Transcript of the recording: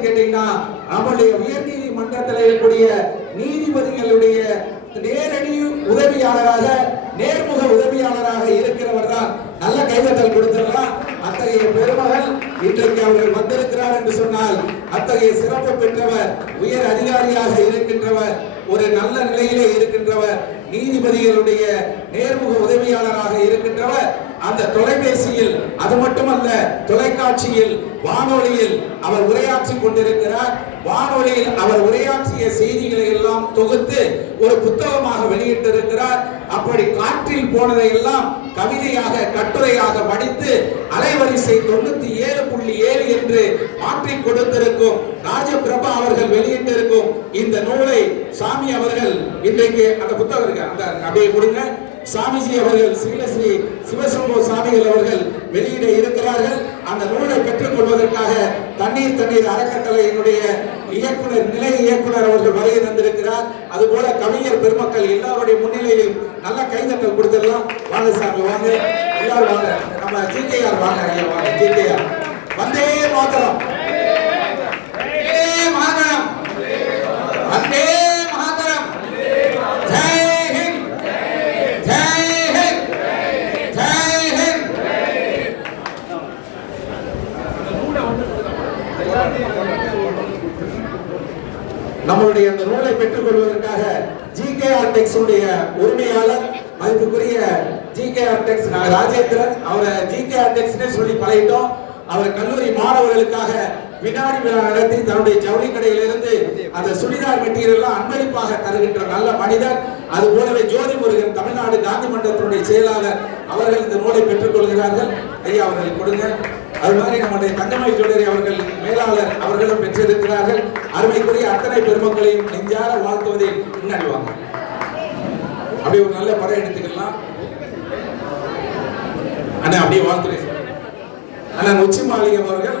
என்னன்னு கேட்டீங்கன்னா உயர் நீதிமன்றத்தில் இருக்கக்கூடிய நீதிபதிகளுடைய நேரடி உதவியாளராக நேர்முக உதவியாளராக இருக்கிறவர் தான் நல்ல கைதட்டல் கொடுத்திருக்கலாம் அத்தகைய பெருமகள் இன்றைக்கு அவர்கள் வந்திருக்கிறார் என்று சொன்னால் அத்தகைய சிறப்பு பெற்றவர் உயர் அதிகாரியாக இருக்கின்றவர் ஒரு நல்ல நிலையிலே இருக்கின்றவர் நீதிபதிகளுடைய நேர்முக உதவியாளராக இருக்க அந்த தொலைபேசியில் அது மட்டுமல்ல தொலைக்காட்சியில் வானொலியில் அவர் உரையாற்றி கொண்டிருக்கிறார். வானொலியில் அவர் உரையாற்றிய செய்திகளை எல்லாம் தொகுத்து ஒரு புத்தகமாக வெளியிட்டிருக்கிறார். அப்படி காற்றில் போனதை எல்லாம் கவிதையாக கட்டுரையாக படித்து அலைவரிசை தொண்ணூத்தி ஏழு புள்ளி ஏழு என்று மாற்றி கொடுத்திருக்கும் ராஜபிரபா அவர்கள் வெளியிட்டிருக்கும் இந்த நூலை சாமி அவர்கள் இன்றைக்கு அந்த புத்தகம் இருக்கு. அந்த அப்படியே கொடுங்க. சாமிஜி அவர்கள் ஸ்ரீலஸ்ரீ சிவசம்போ சாமிகள் அவர்கள் வெளியிட இருக்கிறார்கள். அந்த நூலை பெற்றுக் கொள்வதற்காக தண்ணீர் தண்ணீர் அறக்கட்டளையினுடைய இயக்குனர் நிலை இயக்குனர் அவர்கள் வருகை தந்திருக்கிறார். அதுபோல கவிஞர் பெருமக்கள் எல்லாருடைய முன்னிலையிலும் நல்ல கைதட்டல் கொடுத்துடலாம். வாங்க சாமி வாங்க. எல்லாரும் வாங்க. நம்ம ஜிகேஆர் வாங்க ஐயா வாங்க. ஜிகேஆர். நம்மளுடைய அந்த நூலை பெற்றுக் கொள்வதற்காக ஜிகேஆர் டெக்ஸ் உடைய உரிமையாளர் மதிப்புக்குரிய ஆர் டெக்ஸ் ராஜேந்திரன் அவரை ஜிகேஆர் டெக்ஸ்னே சொல்லி பழகிட்டோம். அவர் கல்லூரி மாணவர்களுக்காக வினாடி விழா நடத்தி தன்னுடைய ஜவுளி கடையிலிருந்து அந்த சுடிதார் மெட்டீரியல் அன்பளிப்பாக தருகின்ற நல்ல மனிதர் அது போலவே ஜோதி முருகன் தமிழ்நாடு காந்தி மன்றத்தினுடைய செயலாளர் அவர்கள் இந்த நூலை பெற்றுக் கொள்கிறார்கள். ஐயா அவர்கள் கொடுங்க. அது மாதிரி நம்முடைய தங்கமை ஜுவல்லரி அவர்கள் மேலாளர் அவர்களும் பெற்றிருக்கிறார்கள். அருமைக்குரிய அத்தனை பெருமக்களையும் நெஞ்சார வாழ்த்துவதை முன்னாடி வாங்க. அப்படியே ஒரு நல்ல படம் எடுத்துக்கலாம். அண்ணா அப்படியே வாழ்த்துறேன். அண்ணா உச்சி மாளிகை அவர்கள்